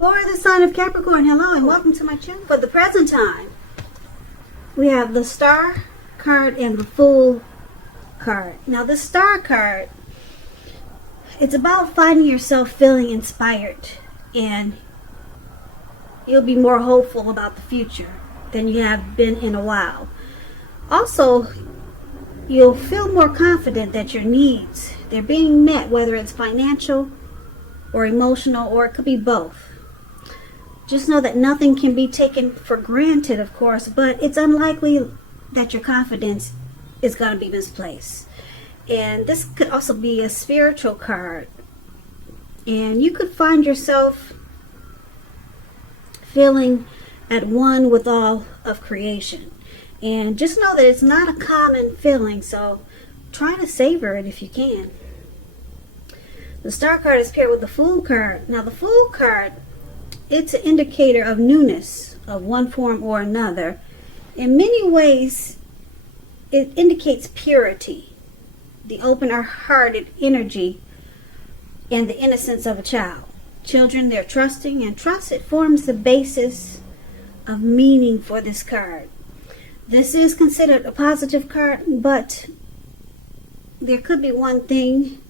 For the sign of Capricorn, hello and welcome to my channel. For the present time, we have the Star card and the Fool card. Now the Star card, it's about finding yourself feeling inspired, and you'll be more hopeful about the future than you have been in a while. Also, you'll feel more confident that your needs, they're being met, whether it's financial or emotional, or it could be both. Just know that nothing can be taken for granted, of course, but it's unlikely that your confidence is going to be misplaced. And this could also be a spiritual card. And you could find yourself feeling at one with all of creation. And just know that it's not a common feeling, so try to savor it if you can. The Star card is paired with the Fool card. Now the Fool card, it's an indicator of newness of one form or another. In many ways, it indicates purity, the open-hearted energy, and the innocence of a child. Children, they're trusting, and trust, it forms the basis of meaning for this card. This is considered a positive card, but there could be one thing.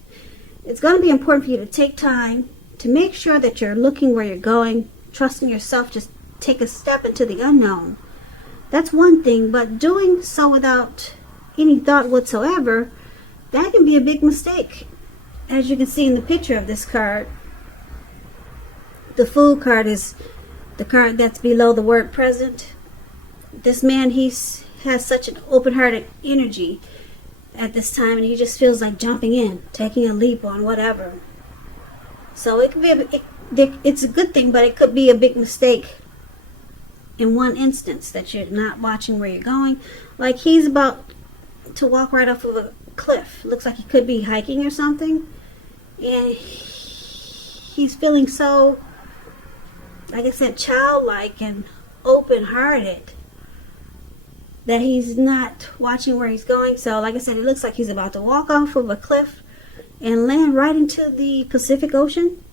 It's going to be important for you to take time to make sure that you're looking where you're going, trusting yourself, just take a step into the unknown. That's one thing, but doing so without any thought whatsoever, that can be a big mistake. As you can see in the picture of this card, the Fool card is the card that's below the word present. This man, has such an open-hearted energy at this time, and he just feels like jumping in, taking a leap on whatever. So it could be it's a good thing, but it could be a big mistake in one instance, that you're not watching where you're going. Like he's about to walk right off of a cliff. Looks like he could be hiking or something, and he's feeling so, like I said, childlike and open-hearted, that he's not watching where he's going. So like I said, it looks like he's about to walk off of a cliff and land right into the Pacific Ocean,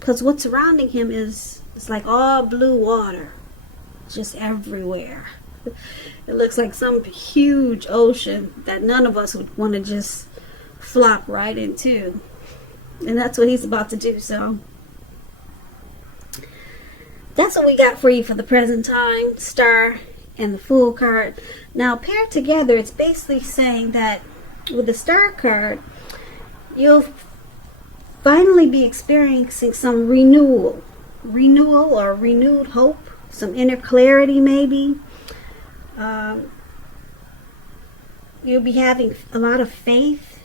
because what's surrounding him is like all blue water, just everywhere. It looks like some huge ocean that none of us would want to just flop right into, and that's what he's about to do. So that's what we got for you for the present time, Star and the Fool card. Now paired together, it's basically saying that with the Star card, you'll finally be experiencing some renewal or renewed hope, some inner clarity maybe. You'll be having a lot of faith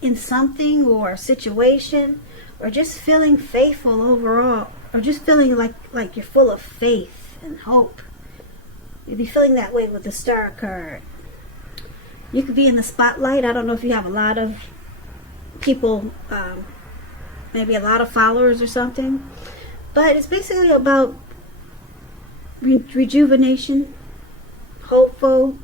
in something or a situation, or just feeling faithful overall, or just feeling like you're full of faith and hope. You'll be feeling that way with the Star card. You could be in the spotlight. I don't know if you have a lot of people, maybe a lot of followers or something, but it's basically about rejuvenation, hopeful,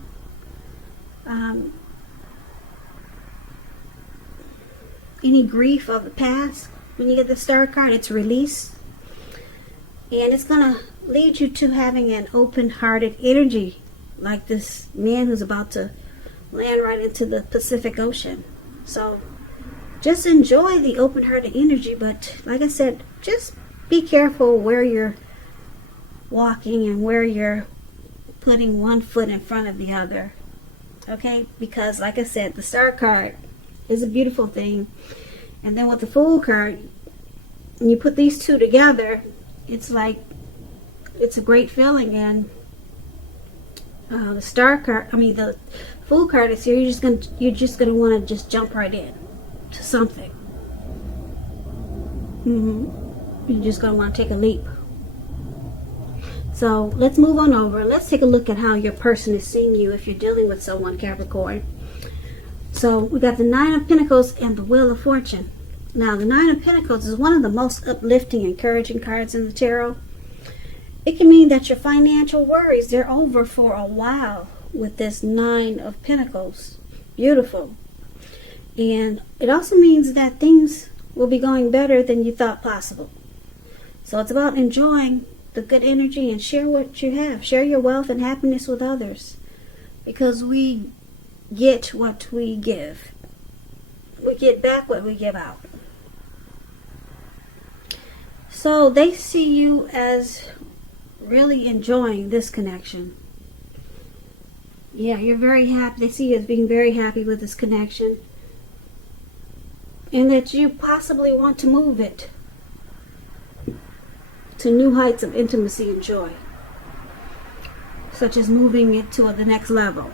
any grief of the past. When you get the Star card, it's release, and it's gonna lead you to having an open-hearted energy, like this man who's about to land right into the Pacific Ocean. So just enjoy the open-hearted energy, but like I said, just be careful where you're walking and where you're putting one foot in front of the other. Okay? Because like I said, the Star card is a beautiful thing. And then with the Fool card, when you put these two together, it's like, it's a great feeling. And the Star card, the Fool card is here. You're just gonna want to just jump right in to something. You're just gonna want to take a leap. So let's move on over. Let's take a look at how your person is seeing you if you're dealing with someone, Capricorn. So we got the Nine of Pentacles and the Wheel of Fortune. Now the Nine of Pentacles is one of the most uplifting, encouraging cards in the tarot. It can mean that your financial worries, they're over for a while with this Nine of Pentacles. Beautiful. And it also means that things will be going better than you thought possible. So it's about enjoying the good energy and share what you have. Share your wealth and happiness with others. Because we get what we give. We get back what we give out. So they see you as really enjoying this connection. Yeah, you're very happy. They see you as being very happy with this connection. And that you possibly want to move it to new heights of intimacy and joy. Such as moving it to the next level.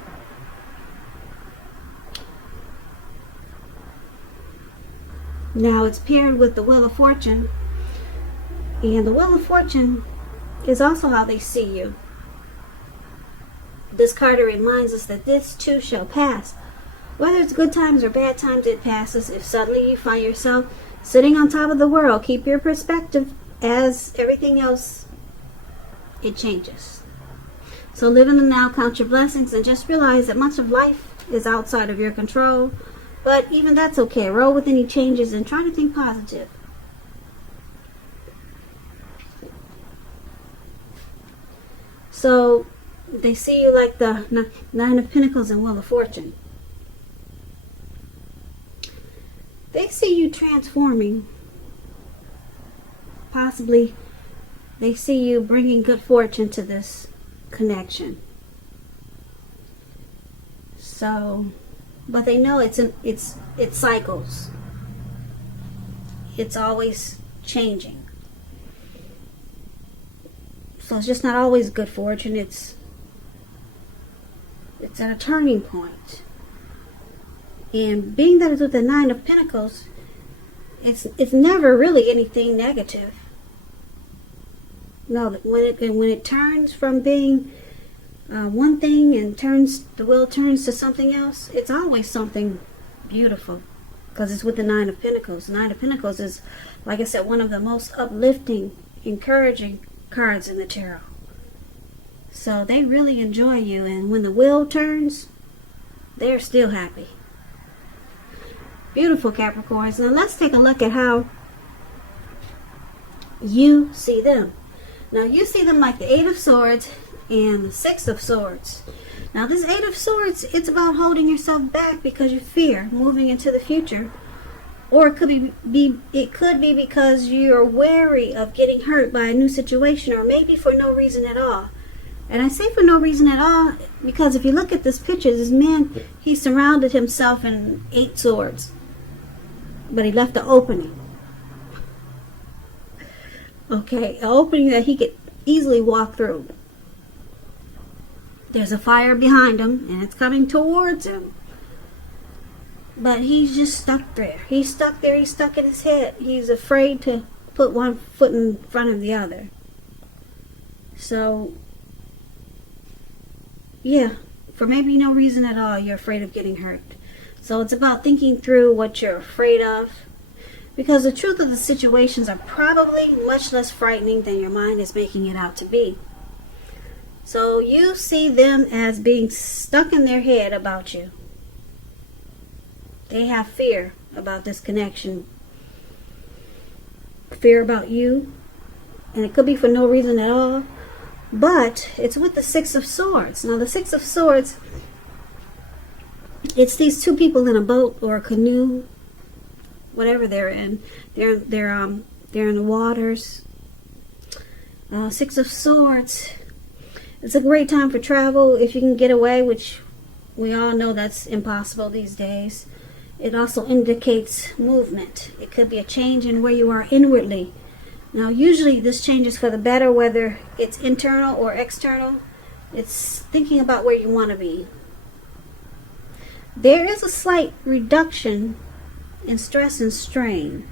Now it's paired with the Wheel of Fortune. And the Wheel of Fortune is also how they see you. This card reminds us that this too shall pass. Whether it's good times or bad times, it passes. If suddenly you find yourself sitting on top of the world, keep your perspective. As everything else, it changes. So live in the now, count your blessings, and just realize that much of life is outside of your control. But even that's okay. Roll with any changes and try to think positive. So they see you like the Nine of Pentacles and Wheel of Fortune. They see you transforming. Possibly they see you bringing good fortune to this connection. So, but they know it cycles. It's always changing. So it's just not always good fortune. It's at a turning point. And being that it's with the Nine of Pentacles, it's never really anything negative. No, when it turns from being one thing and the wheel turns to something else, it's always something beautiful, because it's with the Nine of Pentacles. The Nine of Pentacles is, like I said, one of the most uplifting, encouraging cards in the tarot. So they really enjoy you, and when the wheel turns, they're still happy. Beautiful, Capricorns. Now let's take a look at how you see them. Now you see them like the Eight of Swords and the Six of Swords. Now this Eight of Swords, it's about holding yourself back because you fear moving into the future. Or it could be because you're wary of getting hurt by a new situation, or maybe for no reason at all. And I say for no reason at all because if you look at this picture, this man, he surrounded himself in 8 swords. But he left an opening. Okay, an opening that he could easily walk through. There's a fire behind him, and it's coming towards him. But he's just stuck there. He's stuck there. He's stuck in his head. He's afraid to put one foot in front of the other. So, yeah, for maybe no reason at all, you're afraid of getting hurt. So it's about thinking through what you're afraid of. Because the truth of the situations are probably much less frightening than your mind is making it out to be. So you see them as being stuck in their head about you. They have fear about this connection. Fear about you. And it could be for no reason at all. But it's with the Six of Swords. Now the Six of Swords, it's these two people in a boat or a canoe, whatever they're in. They're in the waters. Six of Swords. It's a great time for travel if you can get away, which we all know that's impossible these days. It also indicates movement. It could be a change in where you are inwardly. Now, usually this change is for the better, whether it's internal or external. It's thinking about where you want to be. There is a slight reduction in stress and strain.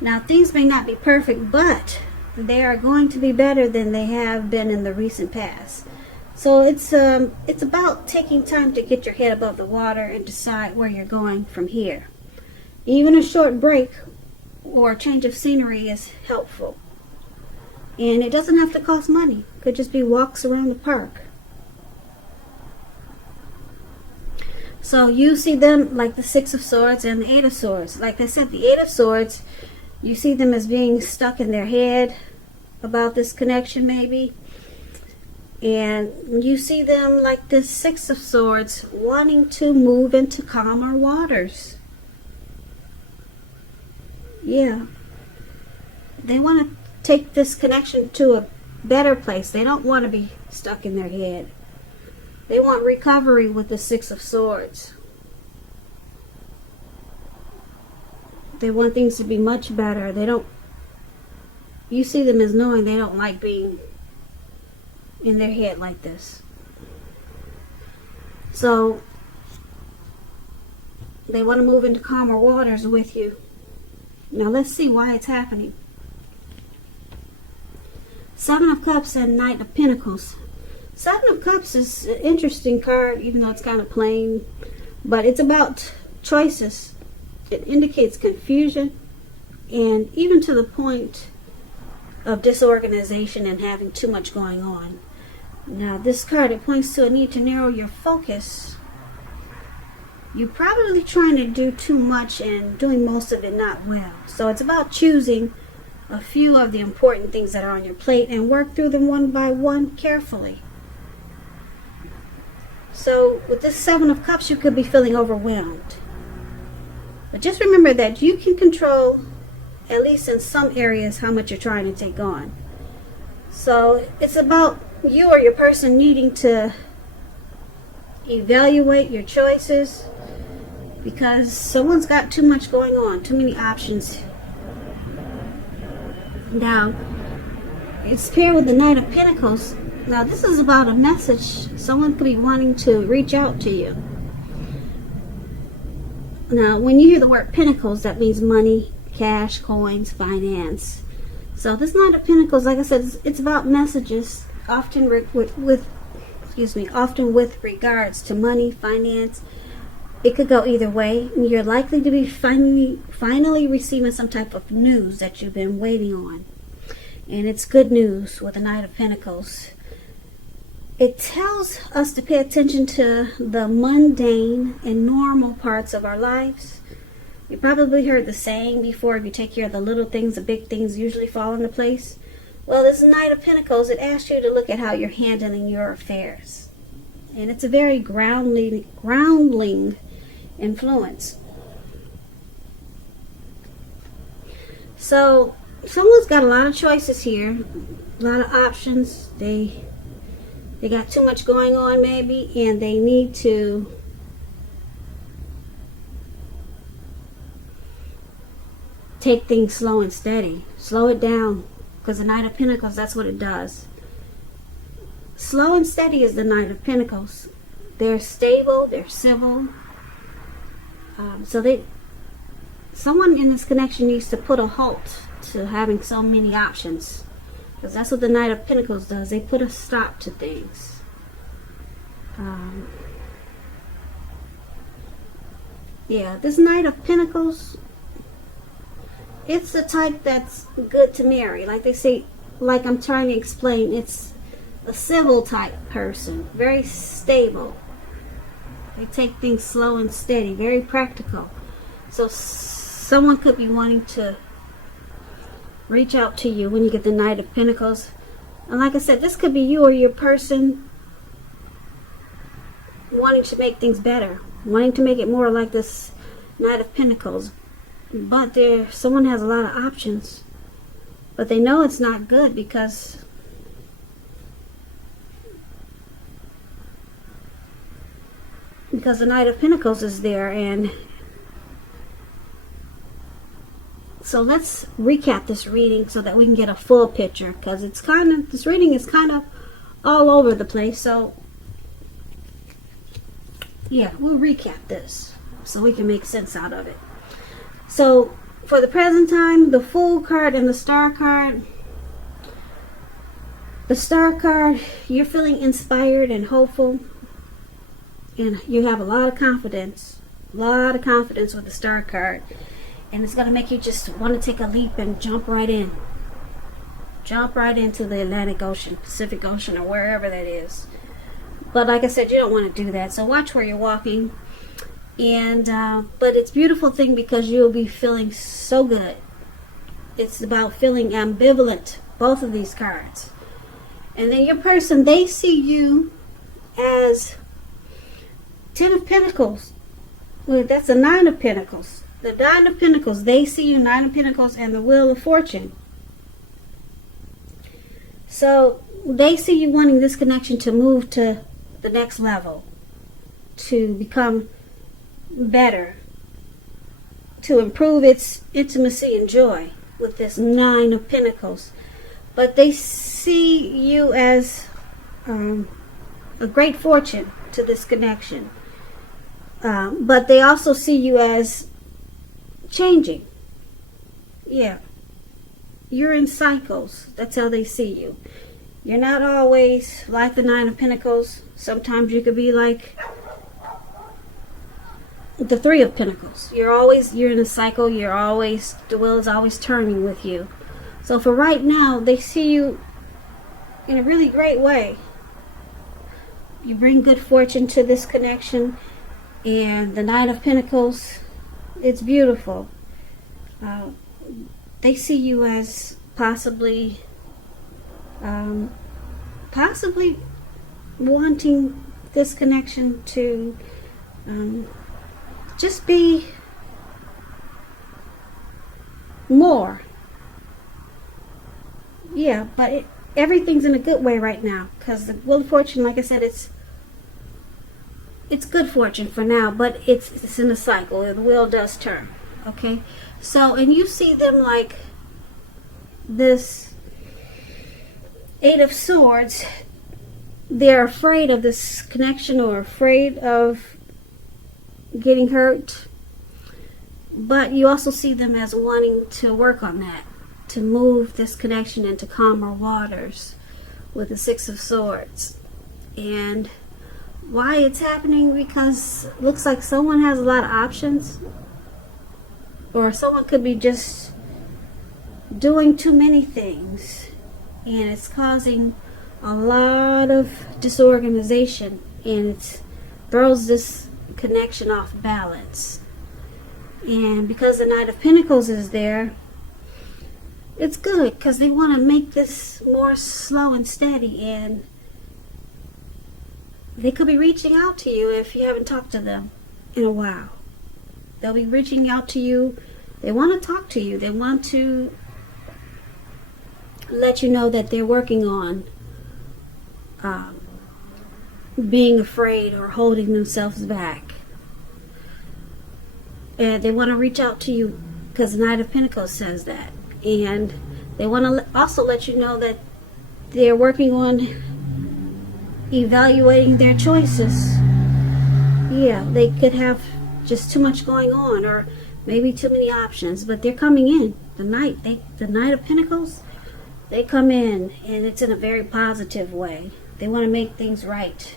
Now, things may not be perfect, but they are going to be better than they have been in the recent past. So it's about taking time to get your head above the water and decide where you're going from here. Even a short break or a change of scenery is helpful. And it doesn't have to cost money. It could just be walks around the park. So you see them like the Six of Swords and the Eight of Swords. Like I said, the Eight of Swords, you see them as being stuck in their head. about this connection maybe. And you see them like this Six of Swords wanting to move into calmer waters. Yeah. They want to take this connection to a better place. They don't want to be stuck in their head. They want recovery with the Six of Swords. They want things to be much better. You see them as knowing they don't like being in their head like this. So they want to move into calmer waters with you. Now let's see why it's happening. Seven of Cups and Knight of Pentacles. Seven of Cups is an interesting card, even though it's kind of plain, but it's about choices. It indicates confusion, and even to the point of disorganization and having too much going on. Now this card, it points to a need to narrow your focus. You're probably trying to do too much and doing most of it not well. So it's about choosing a few of the important things that are on your plate and work through them one by one carefully. So with this Seven of Cups, you could be feeling overwhelmed. But just remember that you can control, at least in some areas, how much you're trying to take on. So it's about you or your person needing to evaluate your choices, because someone's got too much going on, too many options. Now, it's paired with the Knight of Pentacles. Now, this is about a message. Someone could be wanting to reach out to you. Now, when you hear the word Pentacles, that means money, cash, coins, finance. So this Knight of Pentacles, like I said, it's about messages, often often with regards to money, finance. It could go either way. You're likely to be finally receiving some type of news that you've been waiting on. And it's good news with the Knight of Pentacles. It tells us to pay attention to the mundane and normal parts of our lives. You probably heard the saying before, if you take care of the little things, the big things usually fall into place. Well, this Knight of Pentacles, it asks you to look at how you're handling your affairs. And it's a very groundling influence. So someone's got a lot of choices here, a lot of options. They got too much going on maybe, and they need to take things slow and steady. Slow it down, because the Knight of Pentacles, that's what it does. Slow and steady is the Knight of Pentacles. They're stable, they're civil. Someone in this connection needs to put a halt to having so many options, because that's what the Knight of Pentacles does. They put a stop to things. Yeah, this Knight of Pentacles, it's the type that's good to marry. Like they say, like I'm trying to explain, it's a civil type person, very stable. They take things slow and steady, very practical. So someone could be wanting to reach out to you when you get the Knight of Pentacles. And like I said, this could be you or your person wanting to make things better, wanting to make it more like this Knight of Pentacles. But someone has a lot of options, but they know it's not good because the Knight of Pentacles is there. And so let's recap this reading so that we can get a full picture, because this reading is kind of all over the place. So yeah, we'll recap this so we can make sense out of it. So for the present time, the Fool card and the Star card. The Star card, you're feeling inspired and hopeful, and you have a lot of confidence with the Star card. And it's going to make you just want to take a leap and jump right into the Atlantic Ocean, Pacific Ocean, or wherever that is. But like I said, you don't want to do that. So watch where you're walking. And but it's a beautiful thing because you'll be feeling so good. It's about feeling ambivalent both of these cards. And then your person, they see you as 10 of Pentacles. Well, that's a 9 of Pentacles. The 9 of Pentacles, they see you 9 of Pentacles and the Wheel of Fortune. So they see you wanting this connection to move to the next level, to become better, to improve its intimacy and joy with this 9 of Pentacles. But they see you as a great fortune to this connection. But they also see you as changing. Yeah. You're in cycles. That's how they see you. You're not always like the 9 of Pentacles. Sometimes you could be like the 3 of Pentacles. You're in a cycle. The wheel is always turning with you. So for right now, they see you in a really great way. You bring good fortune to this connection. And the 9 of Pentacles, it's beautiful. They see you as possibly wanting this connection to just be more. Yeah, but everything's in a good way right now, because the Wheel of Fortune, like I said, it's good fortune for now, but it's in a cycle. The wheel does turn. Okay, so, and you see them like this 8 of Swords. They're afraid of this connection, or afraid of getting hurt. But you also see them as wanting to work on that, to move this connection into calmer waters with the 6 of Swords. And why it's happening? Because it looks like someone has a lot of options, or someone could be just doing too many things, and it's causing a lot of disorganization, and it throws this connection off balance. And because the 9 of Pentacles is there, it's good, because they want to make this more slow and steady, and they could be reaching out to you if you haven't talked to them in a while. They'll be reaching out to you. They want to talk to you. They want to let you know that they're working on being afraid or holding themselves back. And they want to reach out to you because the 9 of Pentacles says that. And they want to also let you know that they're working on evaluating their choices. Yeah, they could have just too much going on, or maybe too many options, but they're coming in. The Knight of Pentacles, they come in, and it's in a very positive way. They want to make things right.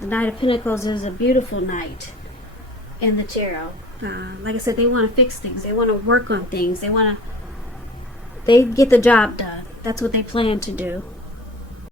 The Knight of Pentacles is a beautiful knight in the tarot. Like I said, they want to fix things. They want to work on things. They get the job done. That's what they plan to do.